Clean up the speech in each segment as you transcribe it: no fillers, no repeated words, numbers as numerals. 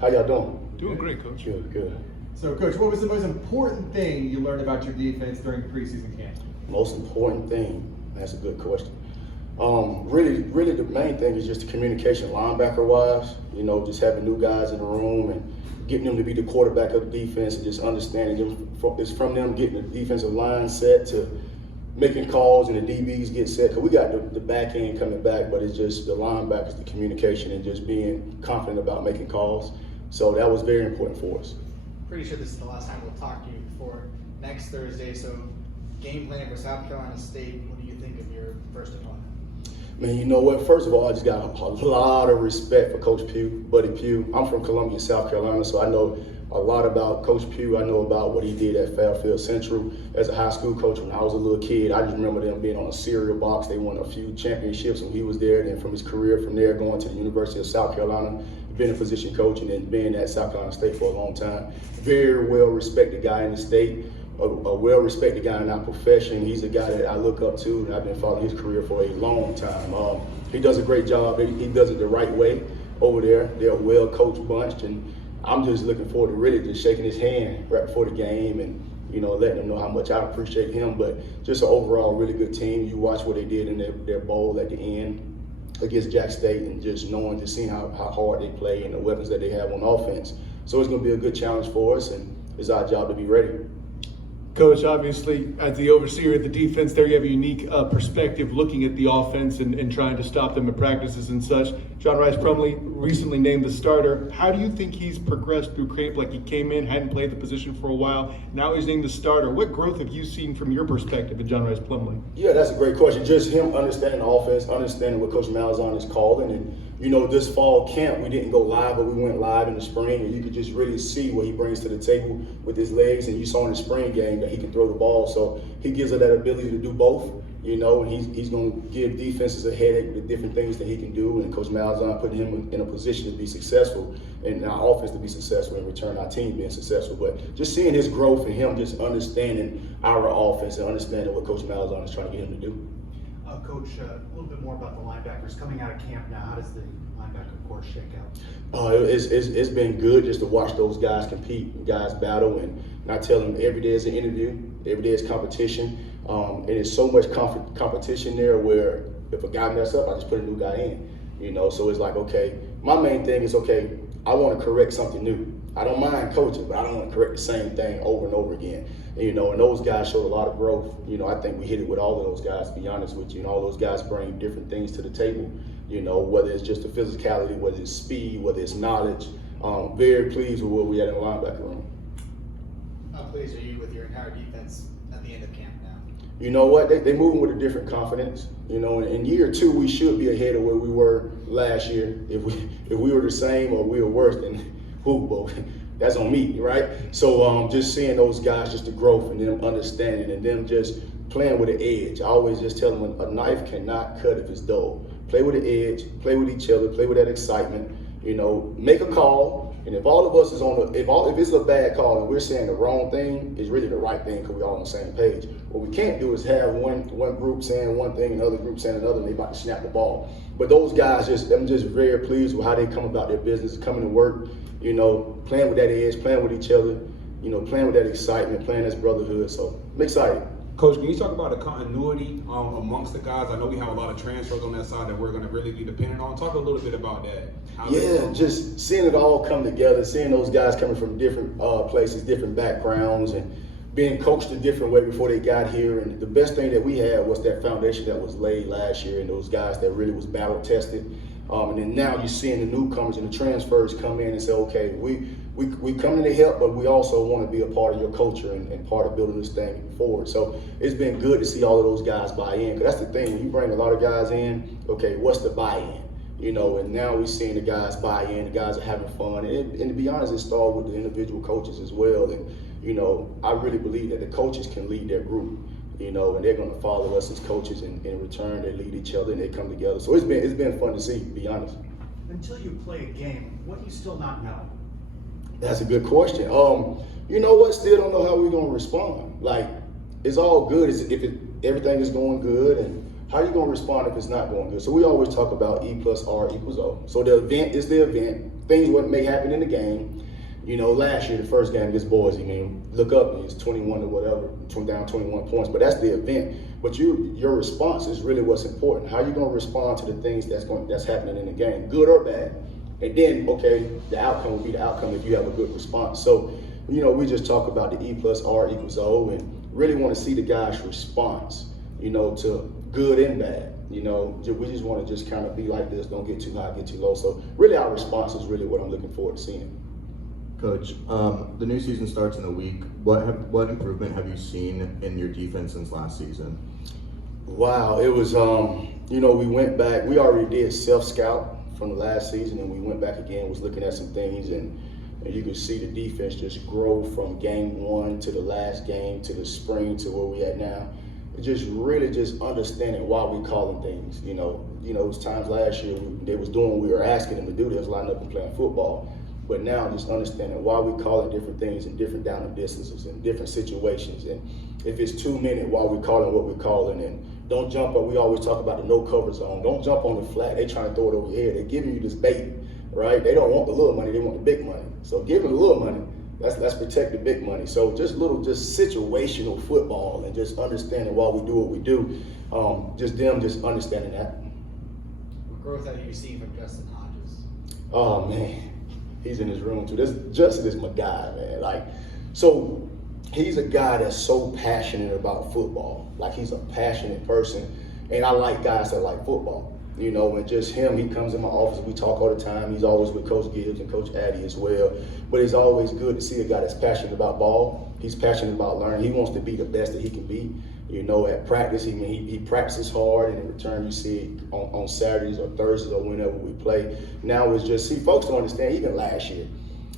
How y'all doing? Doing great, Coach. Good, good. So, Coach, what was the most important thing you learned about your defense during preseason camp? Most important thing, that's a good question. Really the main thing is just the communication linebacker-wise, just having new guys in the room and getting them to be the quarterback of the defense and just understanding them. It's from them getting the defensive line set to making calls and the DBs get set. Because we got the back end coming back, but it's just the linebackers, the communication, and just being confident about making calls. So that was very important for us. Pretty sure this is the last time we'll talk to you before next Thursday. So game plan for South Carolina State, what do you think of your first opponent? Man, you know what? First of all, I just got a lot of respect for Coach Pugh, Buddy Pugh. I'm from Columbia, South Carolina, so I know a lot about Coach Pugh. I know about what he did at Fairfield Central as a high school coach when I was a little kid. I just remember them being on a cereal box. They won a few championships when he was there. Then from his career from there, going to the University of South Carolina, being a position coach, and then being at South Carolina State for a long time. Very well-respected guy in the state. A well-respected guy in our profession. He's a guy that I look up to, and I've been following his career for a long time. He does a great job. He does it the right way over there. They're a well-coached bunch, and I'm just looking forward to really just shaking his hand right before the game and, letting him know how much I appreciate him. But just an overall really good team. You watch what they did in their bowl at the end against Jack State, and just seeing how hard they play and the weapons that they have on offense. So it's going to be a good challenge for us, and it's our job to be ready. Coach, obviously, as the overseer of the defense there, you have a unique perspective looking at the offense and trying to stop them in practices and such. John Rice Plumlee recently named the starter. How do you think he's progressed through camp? Like, he came in, hadn't played the position for a while. Now he's named the starter. What growth have you seen from your perspective in John Rice Plumlee? Yeah, that's a great question. Just him understanding the offense, understanding what Coach Malzahn is calling. And, this fall camp, we didn't go live, but we went live in the spring, and you could just really see what he brings to the table with his legs. And you saw in the spring game that he can throw the ball. So he gives her that ability to do both, and he's going to give defenses a headache with different things that he can do. And Coach Malzahn put him in a position to be successful and our offense to be successful, in return our team being successful. But just seeing his growth and him just understanding our offense and understanding what Coach Malzahn is trying to get him to do. Coach, a little bit more about the linebackers coming out of camp now. How does the linebacker course shake out? It's been good just to watch those guys compete, guys battle, and I tell them every day is an interview, every day is competition, and there's so much competition there where if a guy messes up, I just put a new guy in, So it's like, okay, my main thing is, okay, I want to correct something new. I don't mind coaching, but I don't want to correct the same thing over and over again. And those guys showed a lot of growth. I think we hit it with all of those guys, to be honest with you. And all those guys bring different things to the table, whether it's just the physicality, whether it's speed, whether it's knowledge. Very pleased with where we at in the linebacker room. How pleased are you with your entire defense at the end of camp now? You know what? They moving with a different confidence. In year two, we should be ahead of where we were last year. If we were the same or we were worse, then that's on me, right? So just seeing those guys, just the growth and them understanding and them just playing with the edge. I always just tell them a knife cannot cut if it's dull. Play with the edge, play with each other, play with that excitement. Make a call, and if all of us is if it's a bad call and we're saying the wrong thing, it's really the right thing because we're all on the same page. What we can't do is have one group saying one thing and another group saying another, and they about to snap the ball. But those guys, I'm just very pleased with how they come about their business, coming to work. Playing with that edge, playing with each other, playing with that excitement, playing as brotherhood. So I'm excited. Coach, can you talk about the continuity amongst the guys? I know we have a lot of transfers on that side that we're going to really be dependent on. Talk a little bit about that. Just seeing it all come together, seeing those guys coming from different places, different backgrounds, and being coached a different way before they got here. And the best thing that we had was that foundation that was laid last year, and those guys that really was battle tested. And then now you're seeing the newcomers and the transfers come in and say, okay, we come in to help, but we also want to be a part of your culture and part of building this thing forward. So it's been good to see all of those guys buy in, because that's the thing. When you bring a lot of guys in, okay, what's the buy-in? And now we're seeing the guys buy in, the guys are having fun. And to be honest, it started with the individual coaches as well. And, I really believe that the coaches can lead their group. And they're going to follow us as coaches, and in return, they lead each other and they come together. So it's been fun to see, to be honest. Until you play a game, what do you still not know? That's a good question. You know what? Still don't know how we're going to respond. Like, it's all good if everything is going good, and how are you going to respond if it's not going good? So we always talk about E plus R equals O. So the event is the event. things what may happen in the game. You know, last year, the first game against Boise, look up, it's 21 or whatever, down 21 points, but that's the event. But your response is really what's important. How you going to respond to the things that's happening in the game, good or bad? And then, okay, the outcome will be the outcome if you have a good response. So, you know, we just talk about the E+R=O and really want to see the guys' response, you know, to good and bad. You know, we just want to just kind of be like this, don't get too high, get too low. So really our response is really what I'm looking forward to seeing. Coach, the new season starts in a week. What improvement have you seen in your defense since last season? Wow, it was, you know, we went back, we already did self-scout from the last season, and we went back again, was looking at some things, and you could see the defense just grow from game 1 to the last game to the spring to where we at now. Just really just understanding why we calling things. You know, it was times last year they was doing what we were asking them to do. They was lining up and playing football. But now just understanding why we calling different things in different down and distances and different situations. And if it's 2 minute, why we calling what we're calling. And don't jump up. We always talk about the no cover zone. Don't jump on the flat. They trying to throw it over your head. They're giving you this bait, right? They don't want the little money. They want the big money. So give them the little money. Let's protect the big money. So just situational football and just understanding why we do what we do. Just understanding that. What growth have you seen from Justin Hodges? Oh man, he's in his room too. Justin is my guy, man. Like, so he's a guy that's so passionate about football. Like, he's a passionate person, and I like guys that like football. You know, and just him, he comes in my office, we talk all the time. He's always with Coach Gibbs and Coach Addy as well. But it's always good to see a guy that's passionate about ball. He's passionate about learning. He wants to be the best that he can be. You know, at practice, he practices hard, and in return, you see it on Saturdays or Thursdays or whenever we play. Now it's just, see, folks don't understand, even last year,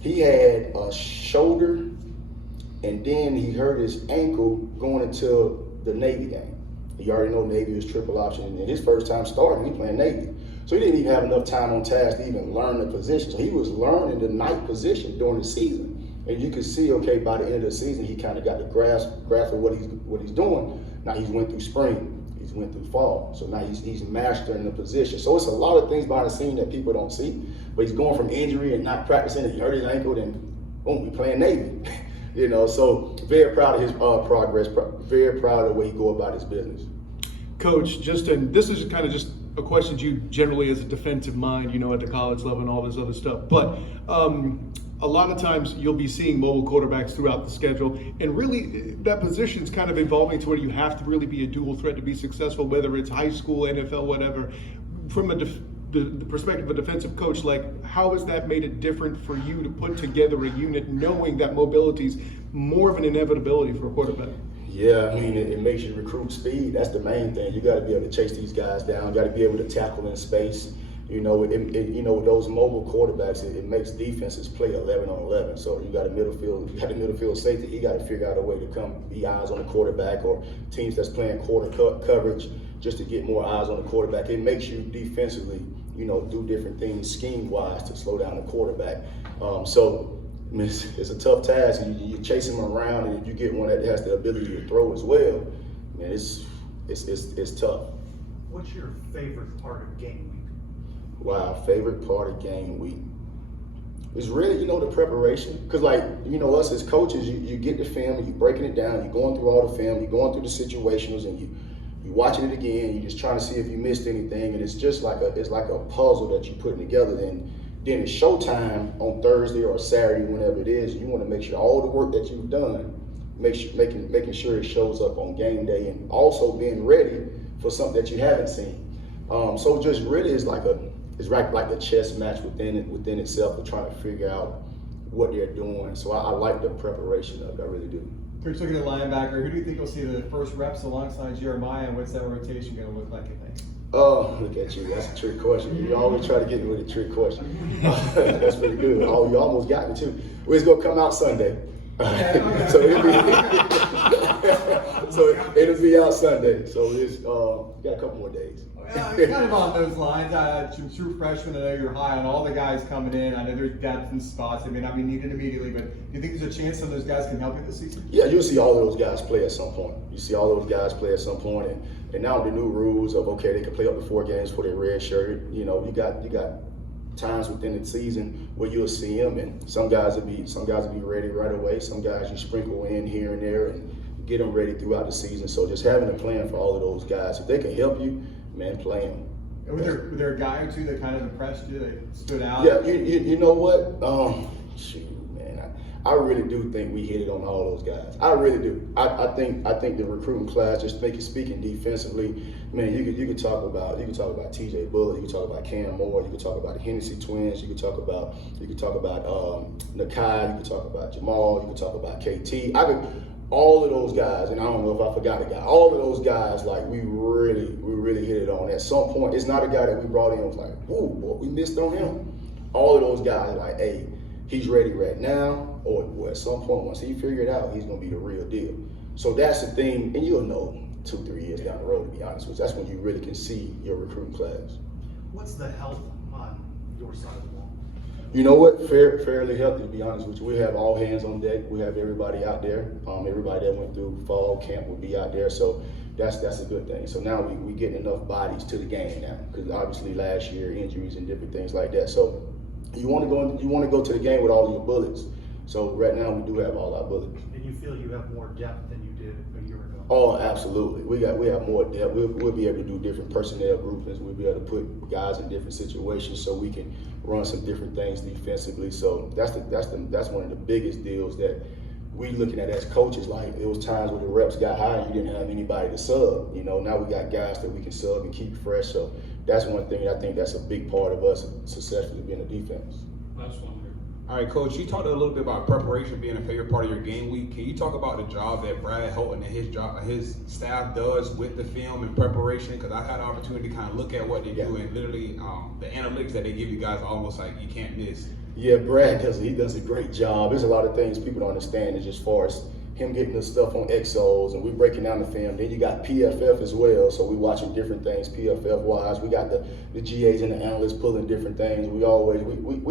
he had a shoulder, and then he hurt his ankle going into the Navy game. You already know Navy was triple option, and his first time starting, he playing Navy. So he didn't even have enough time on task to even learn the position. So he was learning the night position during the season. And you could see, okay, by the end of the season, he kind of got the grasp of what he's doing. Now he's went through spring, he's went through fall. So now he's mastering the position. So it's a lot of things behind the scene that people don't see. But he's going from injury and not practicing, and he hurt his ankle, then boom, we playing Navy. You know, so very proud of his progress, very proud of the way he go about his business. Coach, and this is kind of just a question to you generally as a defensive mind, you know, at the college level and all this other stuff. But a lot of times you'll be seeing mobile quarterbacks throughout the schedule, and really that position's kind of evolving to where you have to really be a dual threat to be successful, whether it's high school, NFL, whatever. From the perspective of a defensive coach, like, how has that made it different for you to put together a unit knowing that mobility is more of an inevitability for a quarterback? Yeah, I mean, it makes you recruit speed. That's the main thing. You got to be able to chase these guys down. You got to be able to tackle in space. You know, with those mobile quarterbacks, it makes defenses play 11 on 11. So you got a middle field safety. He got to figure out a way to come be eyes on the quarterback, or teams that's playing quarter coverage just to get more eyes on the quarterback. It makes you defensively, you know, do different things scheme-wise to slow down the quarterback. So I mean, it's a tough task. You chase him around, and if you get one that has the ability to throw as well, man, it's tough. What's your favorite part of game week? Wow, favorite part of game week is really, you know, the preparation. Because, like, you know, us as coaches, you get the film and you're breaking it down. You're going through all the film. You're going through the situationals, and you're watching it again. You're just trying to see if you missed anything, and it's just like a puzzle that you're putting together. Then it's showtime on Thursday or Saturday, whenever it is. You want to make sure all the work that you've done, making sure it shows up on game day, and also being ready for something that you haven't seen. So just really it's like a chess match within itself of trying to figure out what they're doing. So I like the preparation of it. I really do. Coach, looking at linebacker, who do you think will see the first reps alongside Jeremiah, and what's that rotation going to look like, you think? Oh, look at you. That's a trick question. You always try to get me with a trick question. That's pretty good. Oh, you almost got me too. Well, it's going to come out Sunday. So it'll be out Sunday. So it's got a couple more days. Kind of on those lines, some true freshmen. I know you're high on all the guys coming in. I know there's depth in spots. They may not be needed immediately, but do you think there's a chance some of those guys can help you this season? Yeah, you'll see all of those guys play at some point. And now the new rules of, okay, they can play up to 4 games for their red shirt. You know, you got times within the season where you'll see them, and some guys will be ready right away. Some guys you sprinkle in here and there and get them ready throughout the season. So just having a plan for all of those guys, if they can help you, man, play them. And was there a guy or two that kind of impressed you, that stood out? Yeah, you know what? Shoot, man, I really do think we hit it on all those guys. I really do. I think the recruiting class, just speaking defensively, man, you could talk about T.J. Bullock, you could talk about Cam Moore, you could talk about the Hennessy twins, you could talk about Nakai, you could talk about Jamal, you could talk about KT. All of those guys, and I don't know if I forgot a guy, all of those guys, like, we really hit it on. At some point, it's not a guy that we brought in and was like, whoa, boy, we missed on him. All of those guys, like, hey, he's ready right now, or at some point, once he figure it out, he's gonna be the real deal. So that's the thing, and you'll know 2-3 years down the road, to be honest with you. That's when you really can see your recruiting class. What's the health on your side of the ball? You know what? Fairly healthy, to be honest with you. We have all hands on deck. We have everybody out there. Everybody that went through fall camp will be out there. So that's a good thing. So now we getting enough bodies to the game now, because obviously last year injuries and different things like that. So you want to go to the game with all of your bullets. So right now we do have all our bullets. And you feel you have more depth than you did a year ago? Oh, absolutely. We have more depth. We'll be able to do different personnel groupings. We'll be able to put guys in different situations so we can run some different things defensively. So that's one of the biggest deals that we looking at as coaches. Like, it was times where the reps got high and you didn't have anybody to sub. You know, now we got guys that we can sub and keep fresh. So that's one thing I think that's a big part of us successfully being a defense. That's one. All right, Coach, you talked a little bit about preparation being a favorite part of your game week. Can you talk about the job that Brad Houghton and his staff does with the film and preparation? Because I had the opportunity to kind of look at what they do, and literally the analytics that they give you guys almost like you can't miss. Yeah, Brad does a great job. There's a lot of things people don't understand, as far as him getting the stuff on XOs, and we breaking down the film. Then you got PFF as well, so we watching different things PFF wise. We got the GAs and the analysts pulling different things. We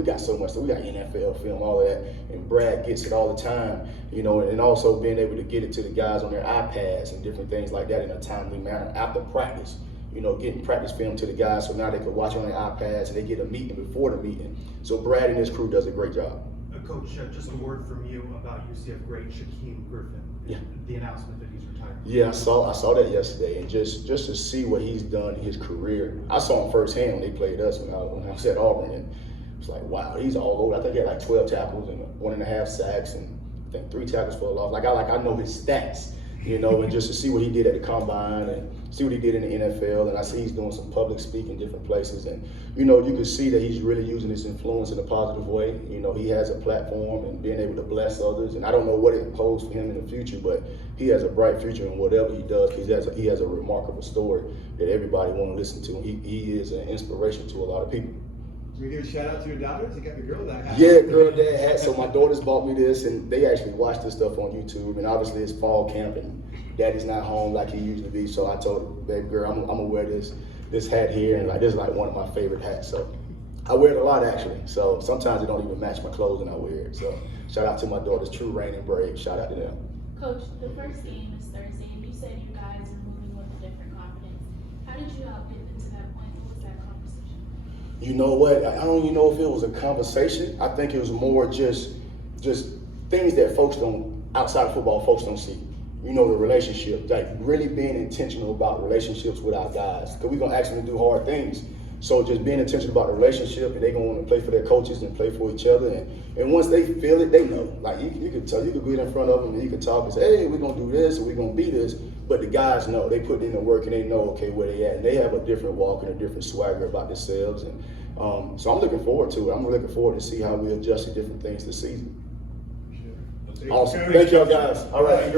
got so much. So we got NFL film, all of that, and Brad gets it all the time. You know, and also being able to get it to the guys on their iPads and different things like that in a timely manner after practice. You know, getting practice film to the guys so now they can watch on their iPads and they get a meeting before the meeting. So Brad and his crew does a great job. Coach, just a word from you about UCF great Shakeem Griffin. Yeah. The announcement that he's retiring. Yeah, I saw that yesterday, and just to see what he's done in his career. I saw him firsthand when they played us when I was at Auburn, and it was like, wow, he's all over. I think he had like 12 tackles and 1.5 sacks, and I think 3 tackles for a loss. I know his stats, you know, and just to see what he did at the combine and see what he did in the NFL, and I see he's doing some public speaking in different places, and you know, you can see that he's really using his influence in a positive way. You know, he has a platform and being able to bless others, and I don't know what it holds for him in the future, but he has a bright future in whatever he does. He has a remarkable story that everybody want to listen to. He is an inspiration to a lot of people. Can we give a shout out to your daughters? You got the girl that hat. Yeah, girl dad hat. So my daughters bought me this, and they actually watch this stuff on YouTube. And obviously it's fall camp, and daddy's not home like he usually be. So I told her, baby girl, I'm gonna wear this hat here, and like this is like one of my favorite hats. So I wear it a lot actually. So sometimes it don't even match my clothes, and I wear it. So shout out to my daughters, True, Rain, and Brave. Shout out to them. Coach, the first game is Thursday, and you said you guys are moving with a different confidence. How did you help get them to that point? What was that conversation? You know what? I don't even know if it was a conversation. I think it was more just things that folks don't, outside of football, folks don't see. You know, the relationship, like really being intentional about relationships with our guys, because we're gonna ask them to do hard things. So just being intentional about the relationship, and they're gonna want to play for their coaches and play for each other. And once they feel it, they know. Like you could tell, you could get in front of them and you could talk and say, hey, we're gonna do this and we're gonna be this. But the guys know, they put in the work and they know, okay, where they at. And they have a different walk and a different swagger about themselves. And so I'm looking forward to it. I'm looking forward to see how we adjust to different things this season. Awesome. Thank y'all guys. All right.